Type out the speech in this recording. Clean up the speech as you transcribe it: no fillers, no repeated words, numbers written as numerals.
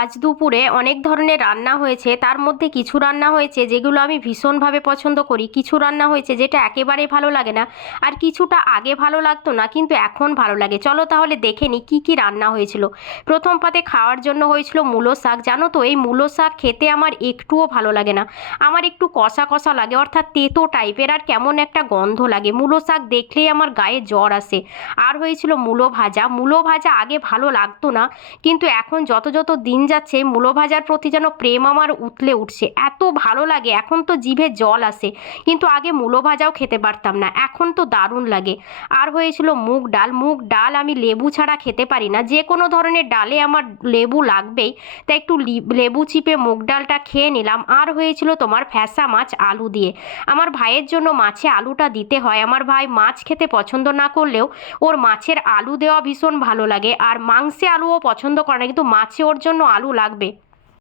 আজ দুপুরে অনেক ধরনের রান্না হয়েছে, তার মধ্যে কিছু রান্না হয়েছে যেগুলো আমি ভীষণভাবে পছন্দ করি, কিছু রান্না হয়েছে যেটা একেবারেই ভালো লাগে না, আর কিছুটা আগে ভালো লাগতো না কিন্তু এখন ভালো লাগে। চলো তাহলে দেখে নিই কী কী রান্না হয়েছিল। প্রথম পাতে খাওয়ার জন্য হয়েছিল মূলো শাক। জানো তো এই মূলো শাক খেতে আমার একটুও ভালো লাগে না, আমার একটু কষা কষা লাগে, অর্থাৎ তেতো টাইপের, আর কেমন একটা গন্ধ লাগে। মূলো শাক দেখলেই আমার গায়ে জ্বর আসে। আর হয়েছিল মূলো ভাজা। মূলো ভাজা আগে ভালো লাগতো না, কিন্তু এখন যত যত দিন যাচ্ছে মূলো ভাজার প্রতি যেন প্রেম আমার উতলে উঠছে, এত ভালো লাগে, এখন তো জিভে জল আসে। কিন্তু আগে মূলো ভাজাও খেতে পারতাম না, এখন তো দারুণ লাগে। আর হয়েছিল মুগ ডাল। মুগ ডাল আমি লেবু ছাড়া খেতে পারি না, যে কোনো ধরনের ডালে আমার লেবু লাগবেই, তাই একটু লেবু চিপে মুগ ডালটা খেয়ে নিলাম। আর হয়েছিল তোমার ফ্যাসা মাছ আলু দিয়ে। আমার ভাইয়ের জন্য মাছে আলুটা দিতে হয়, আমার ভাই মাছ খেতে পছন্দ না করলেও ওর মাছের আলু দেওয়া ভীষণ ভালো লাগে, আর মাংসে আলুও পছন্দ করে না কিন্তু মাছে ওর জন্য আলু লাগবে।